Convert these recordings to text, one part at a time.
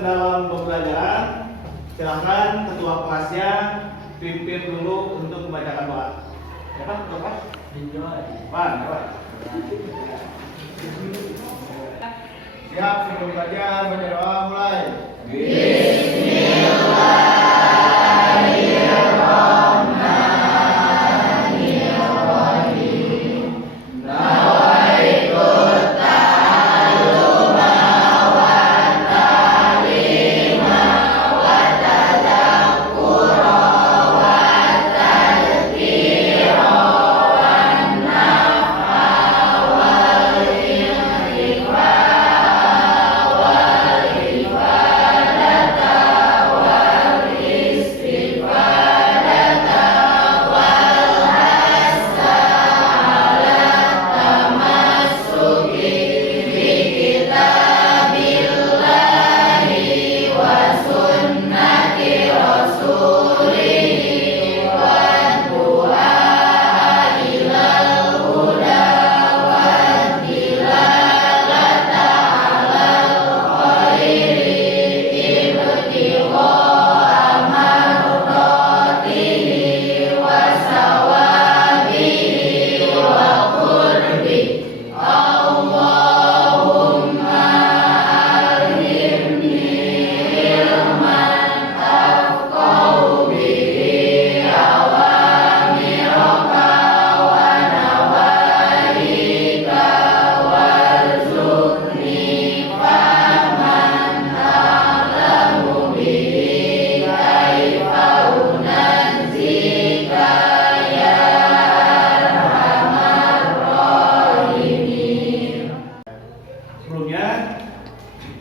dalam pembelajaran, silahkan ketua kelasnya pimpin dulu untuk membacakan doa. Siapa ketua kelas? Pan, siap, sebelum belajar baca doa mulai.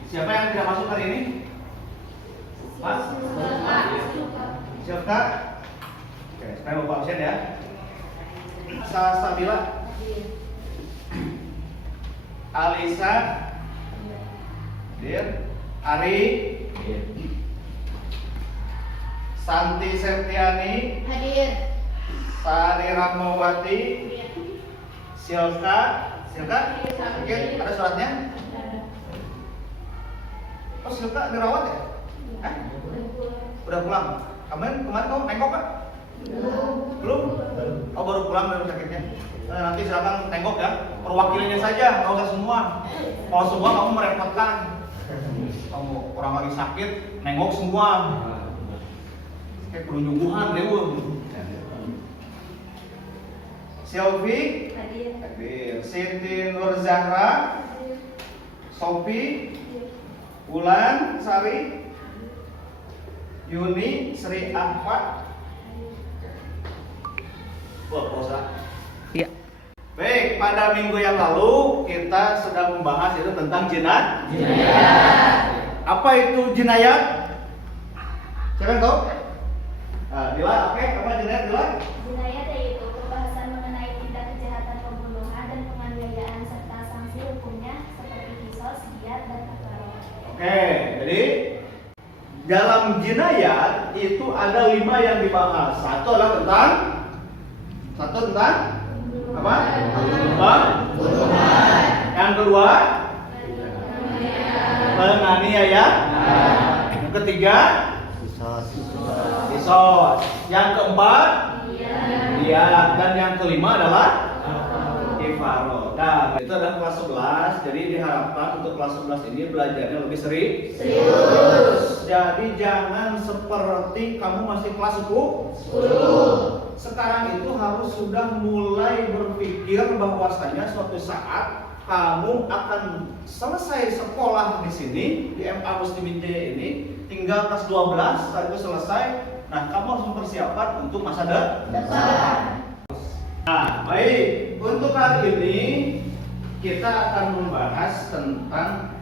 Siapa yang tidak masuk hari ini? Mas? Siap Kak? Oke, sekarang Bapak absen ya. Salsabila, Alisa, Ari, Santi Septiani, Hadir. Sari Rahmawati, Silka, oke, ada suratnya? Oh, Silka dirawat ya? Hah? Udah pulang? Kemarin kamu nengok kan? Belum? Oh, baru pulang dari sakitnya. Nah, nanti silakan tengok ya. Perwakilannya saja, nggak usah semua. Kalau semua kamu merepotkan. Kamu orang lagi sakit, nengok semua. Kayak perlu nyungguhan deh, Bu. Sylvie, hadir. Siti Nur Zahra, Sophie, Wulan Sari, Yuni, Sri Ahmad. Wah, Rosa. Iya. Baik, pada minggu yang lalu kita sudah membahas itu tentang jinayat. Apa itu jinayat? Siapa yang tahu? Dila, oke, apa jinayat Dila? Jinayat yaitu pembahasan mengenai tindak kejahatan pembunuhan dan penganiayaan serta sanksi hukumnya seperti kisos, diat, dan kafaroh. Oke, jadi dalam jinayat itu ada 5 yang dibahas. Satu adalah tentang apa? Pembunuhan. Yang kedua, penganiayaan. Yang ketiga, kisos. Yang keempat, diat. Dan yang kelima adalah kafaroh. Nah, itu adalah kelas 11. Jadi diharapkan untuk kelas 11 ini belajarnya lebih serius. Jadi jangan seperti kamu masih kelas 10. Sekarang itu harus sudah mulai berpikir bahwasanya suatu saat kamu akan selesai sekolah di sini di MA Muslimin Jaya ini, tinggal kelas 12 setelah itu selesai. Nah, kamu harus mempersiapkan untuk masa depan. Nah, baik. Untuk hari ini kita akan membahas tentang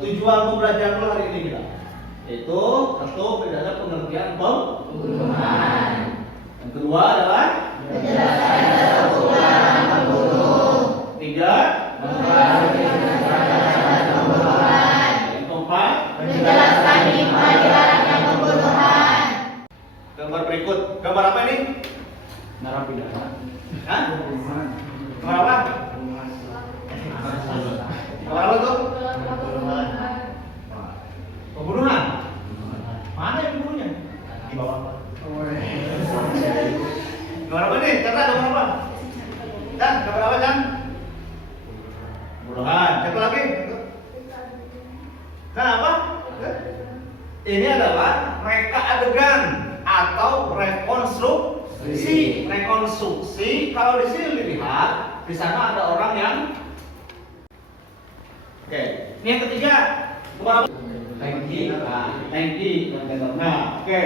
tujuan pembelajaran hari ini kita. Yaitu tentu berdasarkan pengertian pembunuhan. Yang kedua adalah penjelasan dasar hukuman membunuh. Tiga, membahas pembunuhan. Yang keempat, menjelaskan hikmah dilarangnya pembunuhan. Gambar berikut, gambar apa ini? Narapidana. Hah? Gambar apa? Gambar apa tuh? Ini adalah reka adegan atau rekonstruksi. Rekonstruksi kalau di sini dilihat, di sana ada orang yang oke. Ini yang ketiga, tanki. Nah, oke.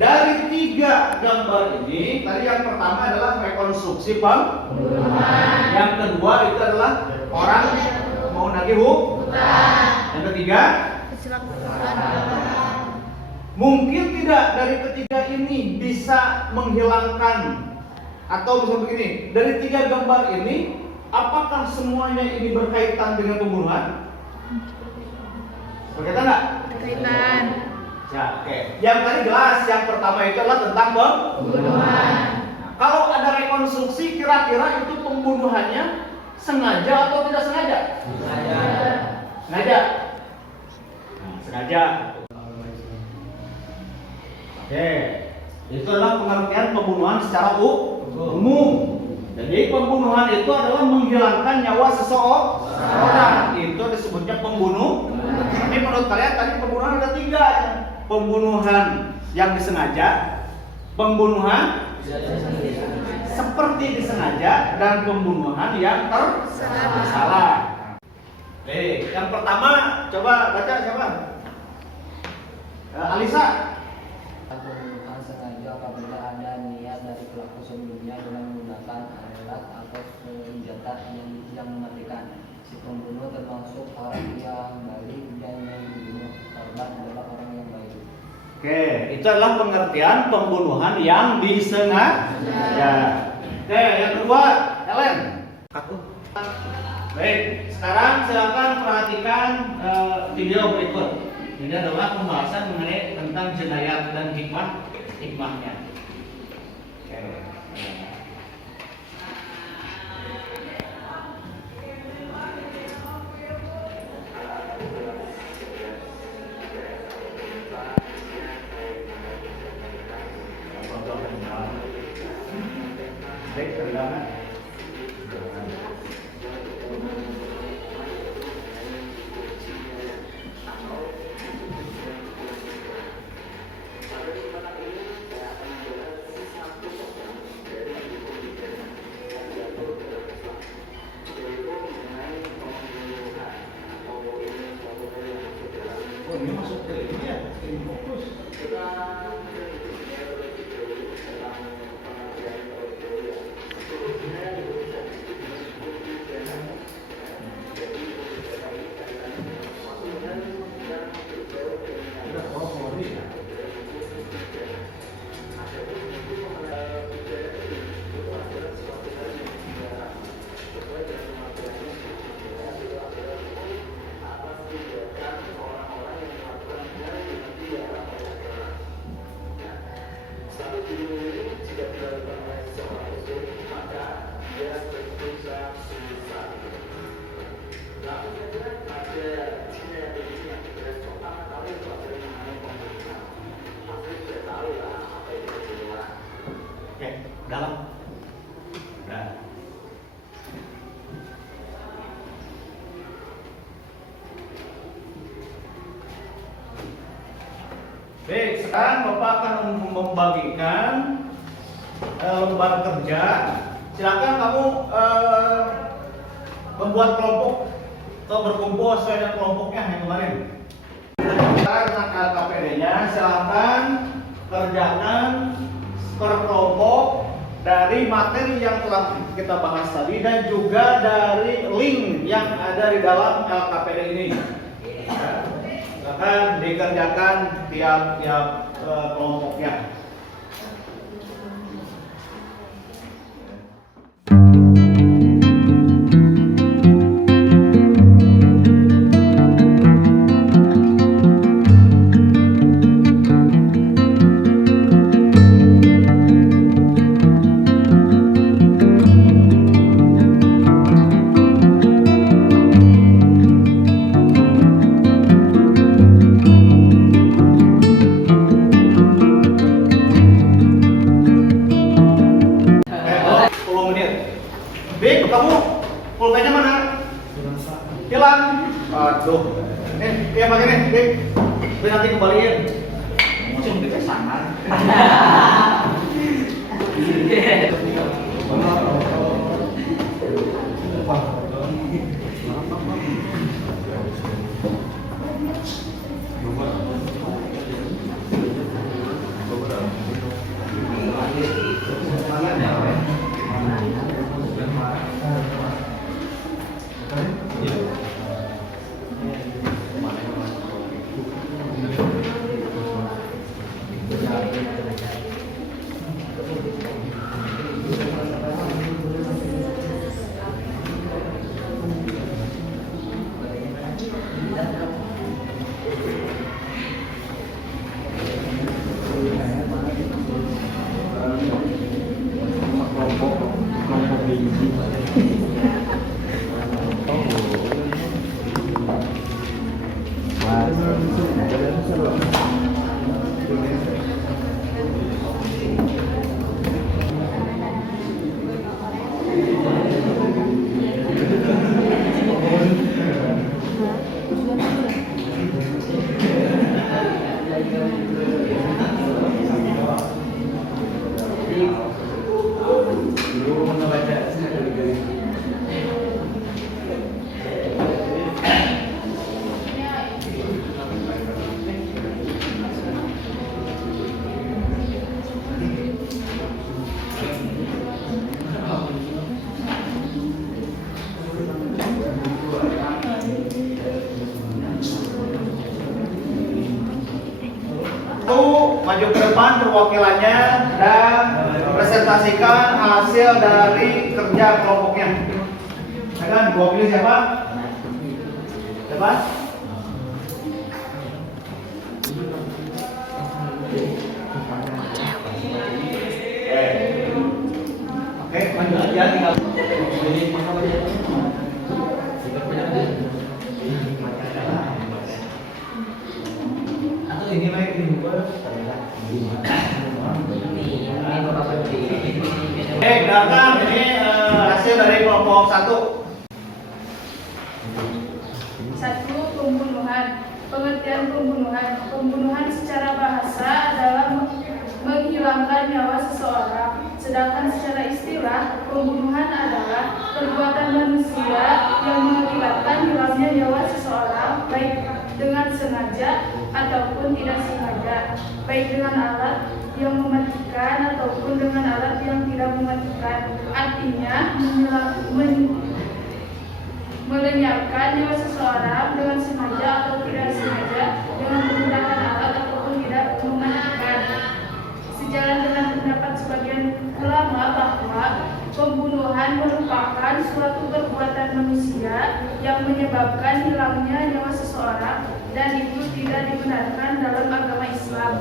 Dari 3 gambar ini, tadi yang pertama adalah rekonstruksi pembunuhan. Yang kedua itu adalah orang mau nagih hutang. Yang ketiga, mungkin tidak dari ketiga ini bisa menghilangkan atau bisa begini. Dari 3 gambar ini, apakah semuanya ini berkaitan dengan pembunuhan? Berkaitan nggak? Berkaitan. Ya, oke. Yang tadi jelas, yang pertama itu adalah tentang pembunuhan. Kalau ada rekonstruksi, kira-kira itu pembunuhannya sengaja atau tidak sengaja? Sengaja. Nah, sengaja. Oke. Itu adalah pengertian pembunuhan secara umum. Jadi pembunuhan itu adalah menghilangkan nyawa seseorang. Itu disebutnya pembunuh. Tapi menurut kalian tadi pembunuhan ada 3. Pembunuhan yang disengaja, pembunuhan seperti disengaja, dan pembunuhan yang tersalah. Yang pertama coba baca siapa? Alisa. Pembunuhan sengaja apabila ada niat dari pelaku sebelumnya dengan menggunakan alat atau senjata yang mematikan. Si pembunuh termasuk orang yang baik dan yang dibunuh korban adalah orang yang baik. Oke, itu adalah pengertian pembunuhan yang disengaja. Oke, yang kedua, Ellen. Aku. Baik, sekarang silakan perhatikan video berikut. Ini adalah pembahasan mengenai tentang jenayat dan hikmahnya. Oke. Baik, silakan. Oh, ini masuk ke ini ya, ini fokus. Oke, dalam. Udah. Baik, sekarang Bapak akan membagikan lembar kerja. Silakan kamu membuat kelompok atau berkumpul sesuai dengan kelompoknya yang kemarin. Tentang LKPD-nya, silakan kerjakan per kelompok dari materi yang telah kita bahas tadi dan juga dari link yang ada di dalam LKPD ini. Silakan dikerjakan tiap-tiap kelompoknya. kembaliin. Langsung dikesangan. Maju ke depan perwakilannya dan presentasikan hasil dari kerja kelompoknya. Silakan, diwakili siapa? Siapa? Oke, maju aja tinggal. Atau ini lagi di datang ini hasil dari kelompok 1. 1. Pembunuhan. Pengertian pembunuhan. Pembunuhan secara bahasa adalah menghilangkan nyawa seseorang. Sedangkan secara istilah, pembunuhan adalah perbuatan manusia yang mengakibatkan hilangnya nyawa seseorang, baik dengan sengaja ataupun tidak sengaja, baik dengan alat yang mematikan ataupun dengan alat yang tidak mematikan. Artinya melenyapkan nyawa seseorang dengan sengaja atau tidak sengaja dengan menggunakan alat ataupun tidak mematikan. Sejalan dengan pendapat sebagian ulama bahwa pembunuhan merupakan suatu perbuatan manusia yang menyebabkan hilangnya nyawa seseorang dan itu tidak dibenarkan dalam agama Islam.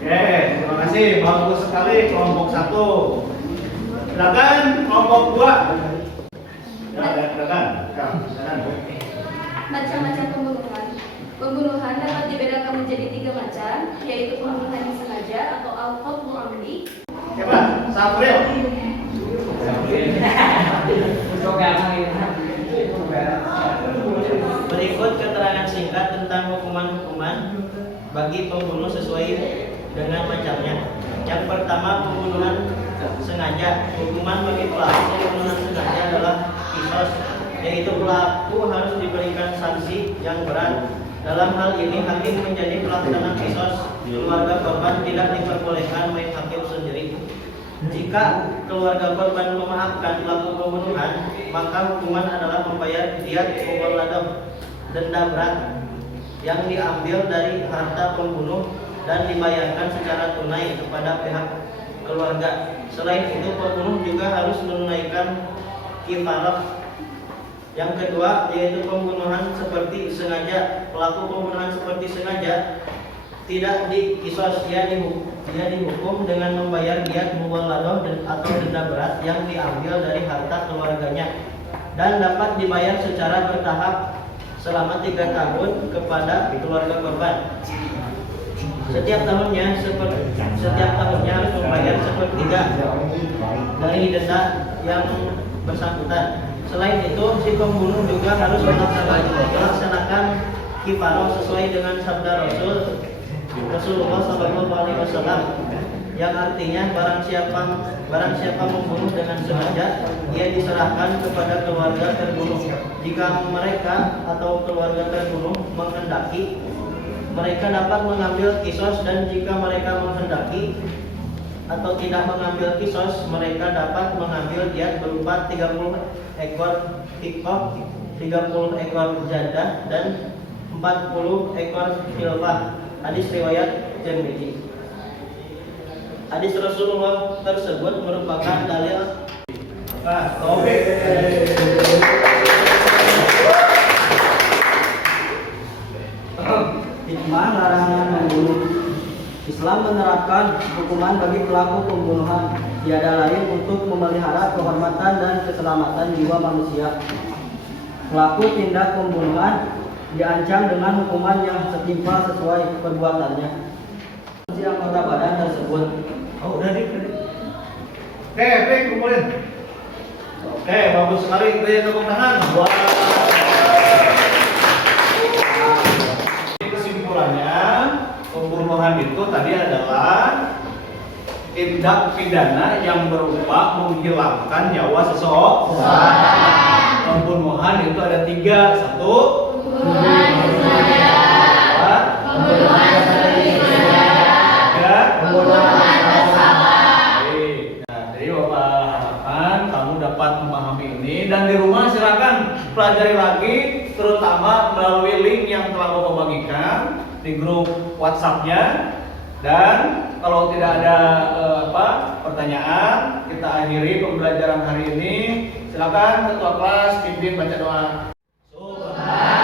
Oke, terima kasih. Bagus sekali kelompok 1. Silakan kelompok 2. Silakan. Macam-macam pembunuhan. Pembunuhan dapat dibedakan menjadi 3 macam, yaitu pembunuhan yang sengaja atau al-qatlu amdi. Siapa? Sabril. Berikut keterangan singkat tentang hukuman-hukuman bagi pembunuh sesuai dengan macamnya. Yang pertama, pembunuhan sengaja. Hukuman bagi pelaku pembunuhan sengaja adalah kisos, yaitu pelaku harus diberikan sanksi yang berat. Dalam hal ini hakim menjadi pelaksana kisos. Keluarga korban tidak diperbolehkan main hakim sendiri. Jika keluarga korban memaafkan pelaku pembunuhan, maka hukuman adalah membayar diat mughaladah, denda berat yang diambil dari harta pembunuh dan dibayarkan secara tunai kepada pihak keluarga. Selain itu, pembunuh juga harus menunaikan kifarah. Yang kedua yaitu pembunuhan seperti sengaja. Pelaku pembunuhan seperti sengaja tidak dikisos, dia dihukum dengan membayar diat mughaladah atau denda berat yang diambil dari harta keluarganya dan dapat dibayar secara bertahap selama 3 tahun kepada keluarga korban. Setiap tahunnya harus membayar sepertiga dari denda yang bersangkutan. Selain itu, si pembunuh juga harus melaksanakan kifaroh sesuai dengan sabda Rasulullah SAW yang artinya barang siapa membunuh dengan sengaja, ia diserahkan kepada keluarga terbunuh. Jika mereka atau keluarga terbunuh menghendaki, mereka dapat mengambil kisos, dan jika mereka menghendaki atau tidak mengambil kisos, mereka dapat mengambil diat berupa 30 ekor hikoh, 30 ekor jadah, dan 40 ekor khilfah. Hadis riwayat Tirmidzi. Hadis Rasulullah tersebut merupakan dalil. Nah, oke. Hikmah larangan membunuh. Islam menerapkan hukuman bagi pelaku pembunuhan, tiada lain untuk memelihara kehormatan dan keselamatan jiwa manusia. Pelaku tindak pembunuhan diancam dengan hukuman yang setimpal sesuai perbuatannya. Si anggota badan tersebut. Oh, udah nih. Oke, kumpulin. Oke, bagus sekali. Beri tepuk tangan. Wah. Kesimpulannya, pembunuhan itu tadi adalah tindak pidana yang berupa menghilangkan nyawa seseorang. Pembunuhan itu ada 3. 1. Pembunuhan sengaja. 2. Pembunuhan jadi Bapak harapkan kamu dapat memahami ini, dan di rumah silakan pelajari lagi, terutama melalui link yang telah Bapak bagikan di grup WhatsApp-nya. Dan kalau tidak ada pertanyaan, kita akhiri pembelajaran hari ini. Silakan ketua kelas pimpin baca doa. Subhanallah.